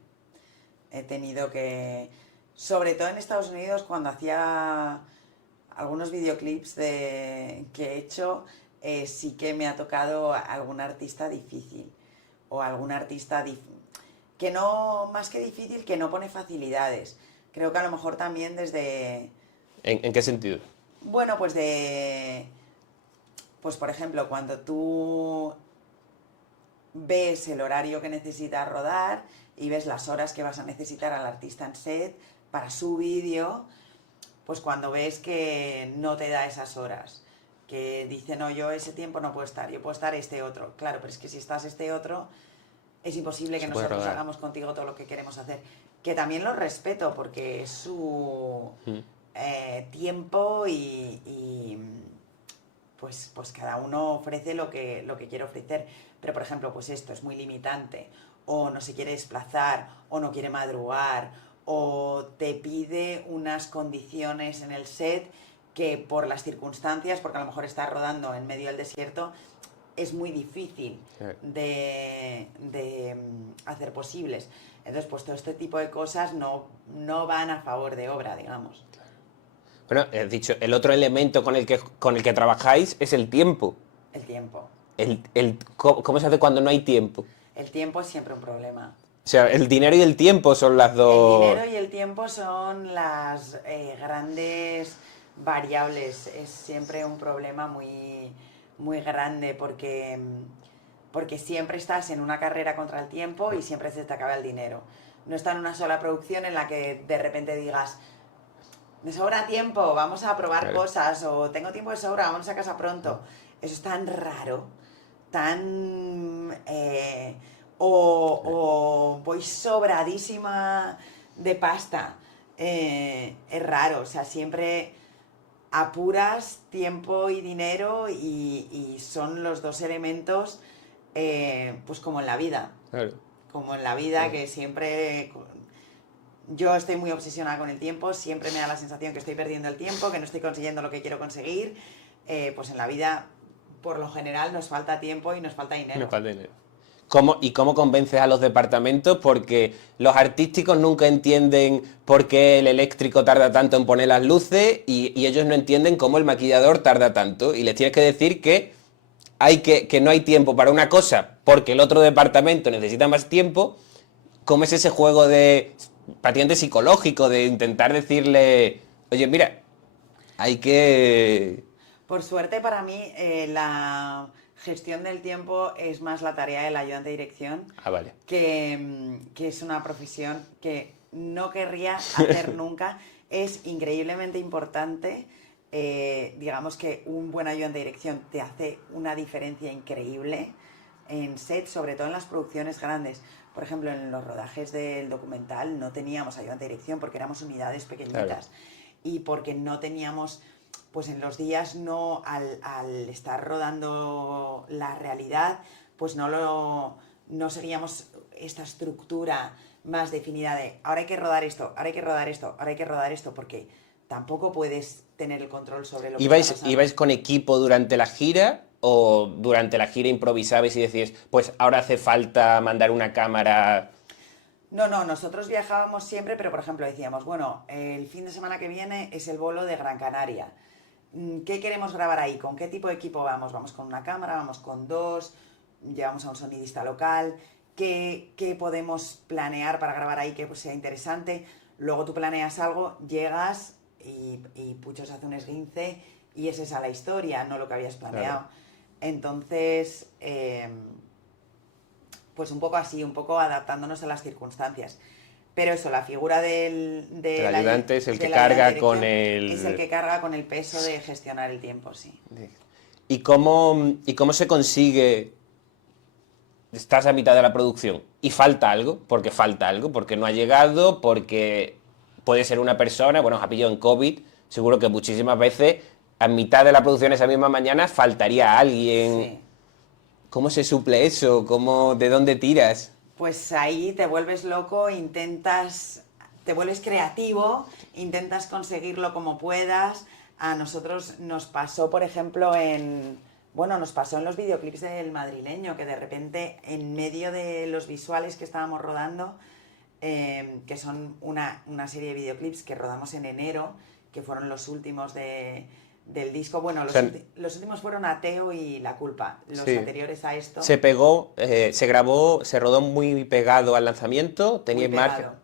He tenido que, sobre todo en Estados Unidos, cuando hacía algunos videoclips que he hecho, sí que me ha tocado algún artista difícil o algún artista que no, más que difícil, que no pone facilidades. Creo que a lo mejor también desde, ¿En qué sentido? bueno, pues por ejemplo, cuando tú ves el horario que necesitas rodar y ves las horas que vas a necesitar al artista en set para su vídeo, pues cuando ves que no te da esas horas, que dice, no, yo ese tiempo no puedo estar, yo puedo estar este otro. Claro, pero es que si estás este otro, es imposible que Se puede nosotros rodar. hagamos contigo todo lo que queremos hacer. Que también lo respeto porque es su tiempo pues cada uno ofrece lo que quiere ofrecer. Pero por ejemplo, pues esto es muy limitante, o no se quiere desplazar, o no quiere madrugar, o te pide unas condiciones en el set que por las circunstancias, porque a lo mejor estás rodando en medio del desierto, es muy difícil de hacer posibles. Entonces, pues todo este tipo de cosas no van a favor de obra, digamos. Bueno, has dicho, el otro elemento con el que trabajáis es el tiempo. El tiempo. ¿Cómo se hace cuando no hay tiempo? El tiempo es siempre un problema. O sea, el dinero y el tiempo son las El dos... dinero y el tiempo son las grandes variables. Es siempre un problema muy, muy grande porque siempre estás en una carrera contra el tiempo y siempre se te acaba el dinero. No está en una sola producción en la que de repente digas, me sobra tiempo, vamos a probar Claro. cosas, o tengo tiempo de sobra, vamos a casa pronto. Eso es tan raro, tan... o voy sobradísima de pasta. Es raro, o sea, siempre apuras tiempo y dinero y son los dos elementos, pues como en la vida. Claro. Como en la vida, que siempre yo estoy muy obsesionada con el tiempo, siempre me da la sensación que estoy perdiendo el tiempo, que no estoy consiguiendo lo que quiero conseguir. Pues en la vida, por lo general, nos falta tiempo y nos falta dinero. Me falta dinero. ¿Cómo convences a los departamentos? Porque los artísticos nunca entienden por qué el eléctrico tarda tanto en poner las luces y ellos no entienden cómo el maquillador tarda tanto. Y les tienes que decir que no hay tiempo para una cosa porque el otro departamento necesita más tiempo. ¿Cómo es ese juego de prácticamente psicológico de intentar decirle, oye, mira, hay que... Por suerte para mí, la gestión del tiempo es más la tarea del ayudante de dirección, Ah, vale. que es una profesión que no querría hacer nunca. Es increíblemente importante. Digamos que un buen ayudante de dirección te hace una diferencia increíble en set, sobre todo en las producciones grandes. Por ejemplo, en los rodajes del documental no teníamos ayudante de dirección porque éramos unidades pequeñitas. Claro. Y porque no teníamos, pues en los días no, al estar rodando la realidad, pues no seguíamos esta estructura más definida de ahora hay que rodar esto, ahora hay que rodar esto, ahora hay que rodar esto, porque tampoco puedes tener el control sobre lo que está pasando. ¿Ibais con equipo durante la gira o durante la gira improvisabais y decís, pues ahora hace falta mandar una cámara? No, nosotros viajábamos siempre, pero por ejemplo decíamos, bueno, el fin de semana que viene es el bolo de Gran Canaria. ¿Qué queremos grabar ahí? ¿Con qué tipo de equipo vamos? ¿Vamos con una cámara? ¿Vamos con dos? ¿Llevamos a un sonidista local? ¿Qué podemos planear para grabar ahí que pues, sea interesante? Luego tú planeas algo, llegas y Puchos hace un esguince y es esa la historia, no lo que habías planeado. Claro. Entonces, pues un poco así, un poco adaptándonos a las circunstancias. Pero eso, la figura El ayudante es el que del ayudante carga de con dirección es el el... que carga con el peso de gestionar el tiempo, sí. ¿Y cómo se consigue? Estás a mitad de la producción y falta algo, porque no ha llegado, porque puede ser una persona, bueno, os ha pillado en COVID, seguro que muchísimas veces a mitad de la producción esa misma mañana faltaría alguien. Sí. ¿Cómo se suple eso? ¿De dónde tiras? Pues ahí te vuelves loco, te vuelves creativo, intentas conseguirlo como puedas. A nosotros nos pasó, por ejemplo, nos pasó en los videoclips del madrileño, que de repente, en medio de los visuales que estábamos rodando, que son una serie de videoclips que rodamos en enero, que fueron los últimos del disco. Bueno, O sea, los últimos fueron Ateo y La Culpa, los sí. anteriores a esto. Se pegó, se grabó, se rodó muy pegado al lanzamiento, Muy teníais margen. pegado.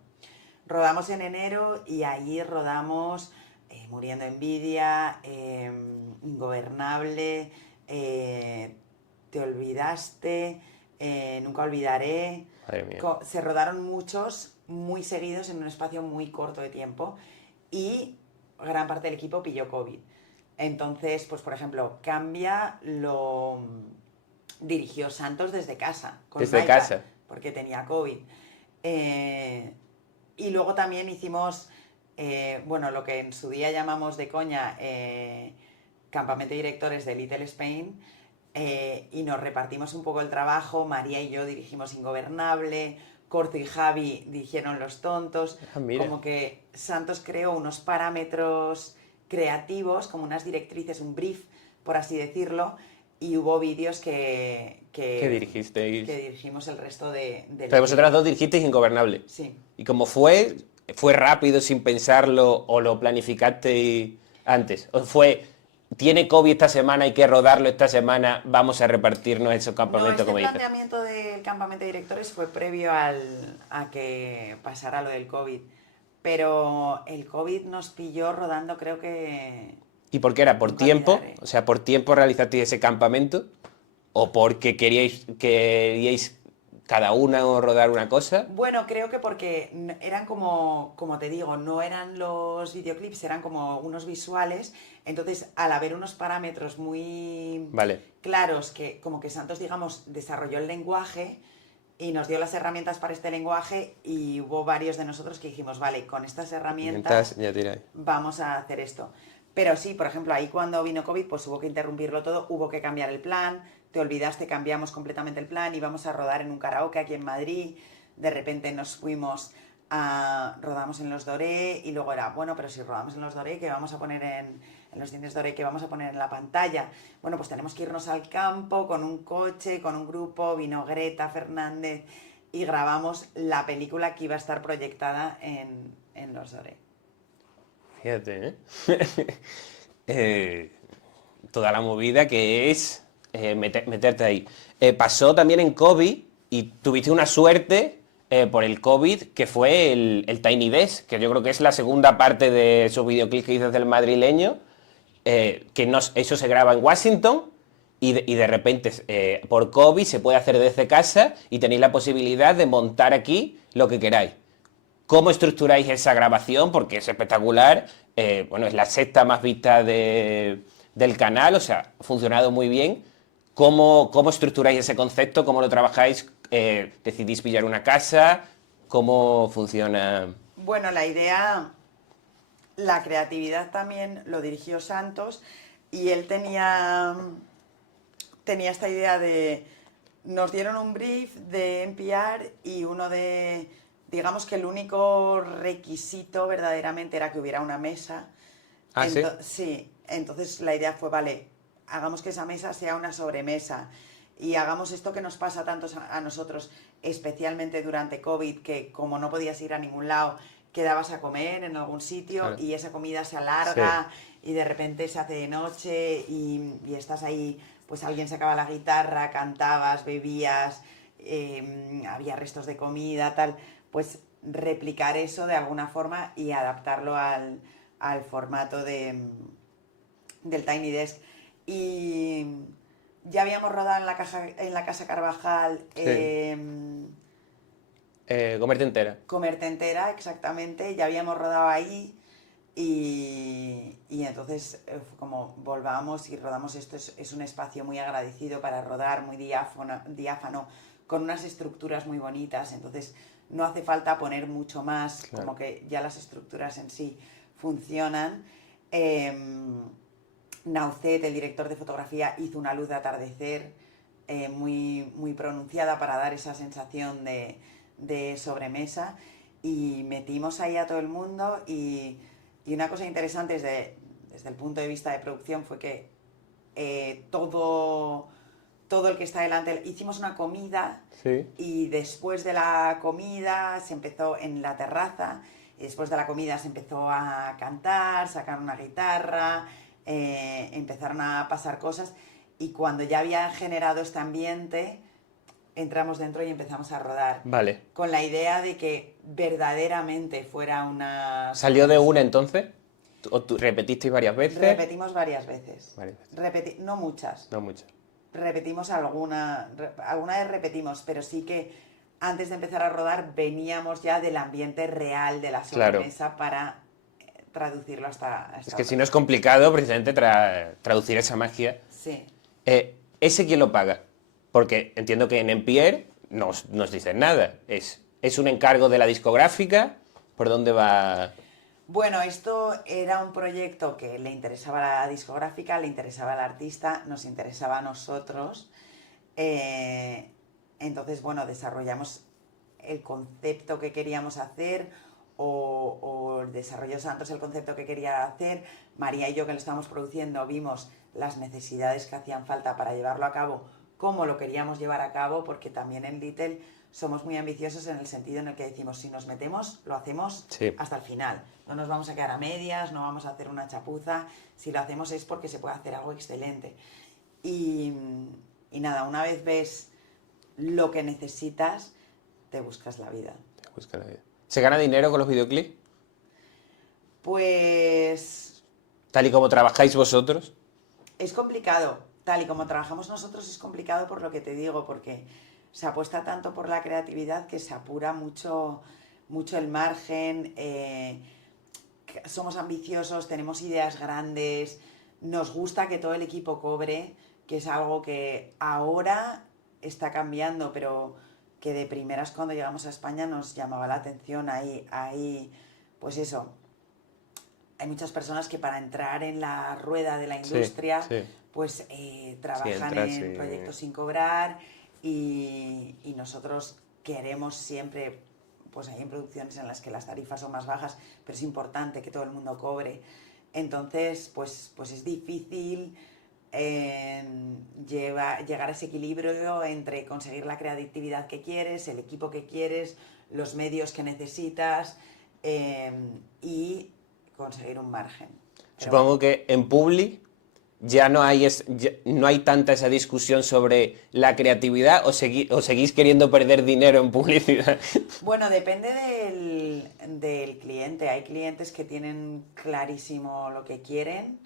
Rodamos en enero y allí rodamos Muriendo Envidia, Ingobernable, Te Olvidaste, Nunca Olvidaré. Madre mía. Se rodaron muchos, muy seguidos en un espacio muy corto de tiempo y gran parte del equipo pilló COVID. Entonces, pues por ejemplo, Cambia lo dirigió Santos desde casa, con Desde un iPad, casa. porque tenía COVID. Y luego también hicimos, lo que en su día llamamos de coña campamento de directores de Little Spain, y nos repartimos un poco el trabajo. María y yo dirigimos Ingobernable, Corto y Javi dirigieron Los Tontos. Ah, mira. Como que Santos creó unos parámetros creativos, como unas directrices, un brief, por así decirlo, y hubo vídeos ¿Qué dirigisteis? que dirigimos el resto del Pero vosotras equipo. dos dirigisteis Ingobernable. Sí. ¿Y cómo fue? ¿Fue rápido sin pensarlo o lo planificasteis antes? ¿O fue, tiene COVID esta semana, hay que rodarlo esta semana, vamos a repartirnos esos No, campamentos este como dices? planteamiento del campamento de directores fue previo a que pasara lo del COVID. Pero el COVID nos pilló rodando, creo que... ¿Y por qué era? ¿Por Nunca tiempo? olvidaré. O sea, ¿por tiempo realizasteis ese campamento? ¿O porque queríais cada una rodar una cosa? Bueno, creo que porque eran como te digo, no eran los videoclips, eran como unos visuales. Entonces, al haber unos parámetros muy Vale. claros, que como que Santos, digamos, desarrolló el lenguaje y nos dio las herramientas para este lenguaje, y hubo varios de nosotros que dijimos, vale, con estas herramientas Ya tiráis. vamos a hacer esto. Pero sí, por ejemplo, ahí cuando vino COVID, pues hubo que interrumpirlo todo, hubo que cambiar el plan. Te olvidaste, cambiamos completamente el plan, íbamos a rodar en un karaoke aquí en Madrid, de repente nos fuimos rodamos en Los Doré, y luego era, bueno, pero si rodamos en Los Doré, ¿qué vamos a poner en los cines Doré, qué vamos a poner en la pantalla? Bueno, pues tenemos que irnos al campo con un coche, con un grupo, vino Greta Fernández, y grabamos la película que iba a estar proyectada en Los Doré. Fíjate, ¿eh? Toda la movida que es meterte ahí. Pasó también en COVID y tuviste una suerte por el COVID, que fue el Tiny Desk, que yo creo que es la segunda parte de esos videoclips que dices del madrileño, eso se graba en Washington y de repente por COVID se puede hacer desde casa y tenéis la posibilidad de montar aquí lo que queráis. ¿Cómo estructuráis esa grabación? Porque es espectacular. Es la sexta más vista del canal, o sea, ha funcionado muy bien. ¿Cómo estructuráis ese concepto? ¿Cómo lo trabajáis? ¿Decidís pillar una casa? ¿Cómo funciona? Bueno, la creatividad también lo dirigió Santos, y él tenía esta idea de... Nos dieron un brief de NPR, y digamos que el único requisito verdaderamente era que hubiera una mesa. ¿Ah, sí? Sí, entonces la idea fue, vale, hagamos que esa mesa sea una sobremesa, y hagamos esto que nos pasa tanto a nosotros, especialmente durante COVID, que como no podías ir a ningún lado, quedabas a comer en algún sitio, Claro. y esa comida se alarga, y de repente se hace de noche, y estás ahí, pues alguien sacaba la guitarra, cantabas, bebías, había restos de comida, tal. Pues replicar eso de alguna forma y adaptarlo al formato del Tiny Desk. Y Ya habíamos rodado en la Casa Carvajal. Sí. Comerte entera. Comerte entera, exactamente. Ya habíamos rodado ahí. Y entonces fue como volvamos y rodamos esto. Es un espacio muy agradecido para rodar, muy diáfano, con unas estructuras muy bonitas. Entonces no hace falta poner mucho más, Claro. como que ya las estructuras en sí funcionan. Eh, Naucet, el director de fotografía, hizo una luz de atardecer muy, muy pronunciada para dar esa sensación de sobremesa, y metimos ahí a todo el mundo, y una cosa interesante desde el punto de vista de producción fue que todo el que está delante, hicimos una comida, Sí. y después de la comida se empezó en la terraza, y después de la comida se empezó a cantar, sacar una guitarra, empezaron a pasar cosas, y cuando ya había generado este ambiente, entramos dentro y empezamos a rodar. Vale. Con la idea de que verdaderamente fuera una... ¿Salió de una entonces? ¿O tú repetisteis varias veces? Repetimos varias veces. Varias veces. No muchas. No muchas. Repetimos alguna vez repetimos, pero sí que antes de empezar a rodar veníamos ya del ambiente real de la sobremesa, para traducirlo hasta Es que si no es complicado precisamente traducir esa magia. Sí. ¿Ese quién lo paga? Porque entiendo que en Empierre nos dicen nada. ¿Es un encargo de la discográfica? ¿Por dónde va? Bueno, esto era un proyecto que le interesaba a la discográfica, le interesaba al artista, nos interesaba a nosotros. Entonces, bueno, desarrollamos el concepto que queríamos hacer, o desarrolló Santos el concepto que quería hacer. María y yo, que lo estábamos produciendo, vimos las necesidades que hacían falta para llevarlo a cabo, cómo lo queríamos llevar a cabo, porque también en Little somos muy ambiciosos en el sentido en el que decimos, si nos metemos, lo hacemos hasta el final. No nos vamos a quedar a medias, no vamos a hacer una chapuza. Si lo hacemos es porque se puede hacer algo excelente. Y nada, una vez ves lo que necesitas, te buscas la vida. ¿Se gana dinero con los videoclips? Pues Tal y como trabajáis vosotros. es complicado. Tal y como trabajamos nosotros es complicado, por lo que te digo, porque se apuesta tanto por la creatividad que se apura mucho, mucho el margen. Somos ambiciosos, tenemos ideas grandes, nos gusta que todo el equipo cobre, que es algo que ahora está cambiando, pero que de primeras cuando llegamos a España nos llamaba la atención. Pues eso, hay muchas personas que para entrar en la rueda de la industria, pues trabajan en proyectos sin cobrar, y nosotros queremos siempre, pues hay producciones en las que las tarifas son más bajas, pero es importante que todo el mundo cobre. Entonces, pues es difícil llegar a ese equilibrio entre conseguir la creatividad que quieres, el equipo que quieres, los medios que necesitas, y conseguir un margen. Supongo que en Publi ya no hay tanta esa discusión sobre la creatividad, o seguís queriendo perder dinero en publicidad. Bueno, depende del cliente. Hay clientes que tienen clarísimo lo que quieren,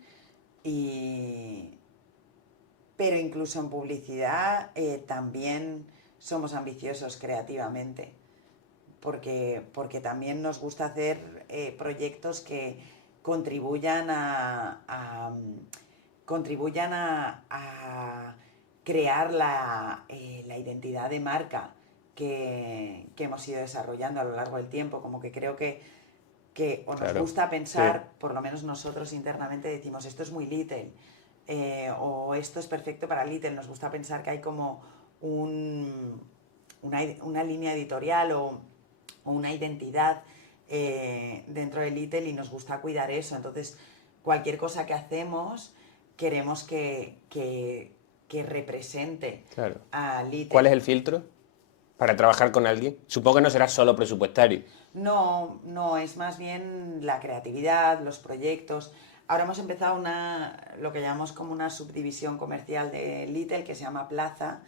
pero incluso en publicidad también somos ambiciosos creativamente, porque también nos gusta hacer proyectos que contribuyan a crear la identidad de marca que hemos ido desarrollando a lo largo del tiempo. Como que creo que nos gusta pensar, por lo menos nosotros internamente decimos, esto es muy Little, o esto es perfecto para Little. Nos gusta pensar que hay como una línea editorial o una identidad dentro de Little, y nos gusta cuidar eso. Entonces, cualquier cosa que hacemos queremos que represente a Little. ¿Cuál es el filtro para trabajar con alguien? Supongo que no será solo presupuestario. No, es más bien la creatividad, los proyectos. Ahora hemos empezado lo que llamamos como una subdivisión comercial de Little, que se llama Plaza,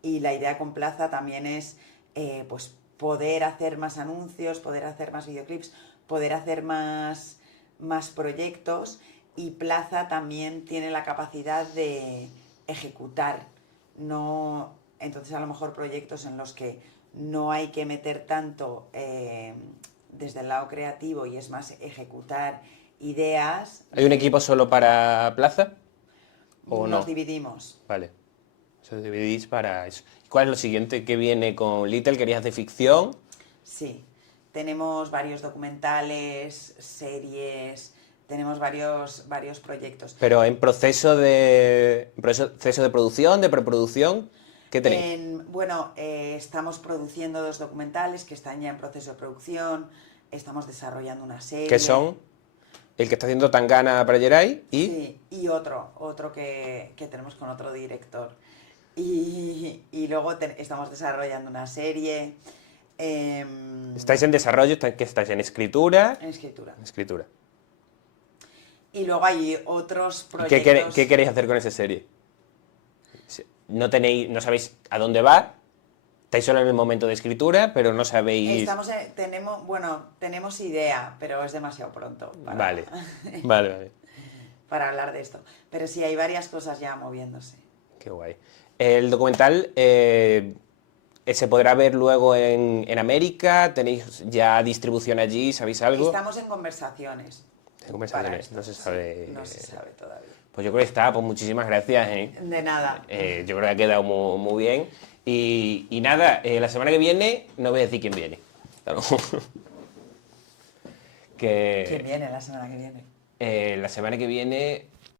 y la idea con Plaza también es pues poder hacer más anuncios, poder hacer más videoclips, poder hacer más proyectos. Y Plaza también tiene la capacidad de ejecutar. No, entonces a lo mejor proyectos en los que no hay que meter tanto desde el lado creativo y es más ejecutar ideas. ¿Hay un equipo solo para Plaza? ¿O Nos no? dividimos. Vale. Os dividís para eso. ¿Cuál es lo siguiente que viene con Little? ¿Querías de ficción? Sí, tenemos varios documentales, series, tenemos varios proyectos. Pero en proceso de producción, de preproducción, ¿qué tenéis? Bueno, estamos produciendo 2 documentales que están ya en proceso de producción, estamos desarrollando una serie. ¿Qué son? El que está haciendo Tangana para Jerai y... Sí, y otro que tenemos con otro director. Y luego estamos desarrollando una serie. ¿Estáis en desarrollo? ¿Qué estáis? ¿En escritura? En escritura. En escritura. Y luego hay otros ¿Y proyectos. qué queréis hacer con esa serie? No sabéis a dónde va, estáis solo en el momento de escritura, pero no sabéis... Tenemos idea, pero es demasiado pronto Vale, vale. para hablar de esto. Pero sí, hay varias cosas ya moviéndose. Qué guay. El documental se podrá ver luego en América, ¿tenéis ya distribución allí? ¿Sabéis algo? Estamos en conversaciones. En conversaciones, no se sabe. Sí, no se sabe todavía. Pues yo creo que está, pues muchísimas gracias. De nada. Yo creo que ha quedado muy bien. Y nada, la semana que viene, no voy a decir quién viene. Claro. ¿Quién viene la semana que viene? La semana que viene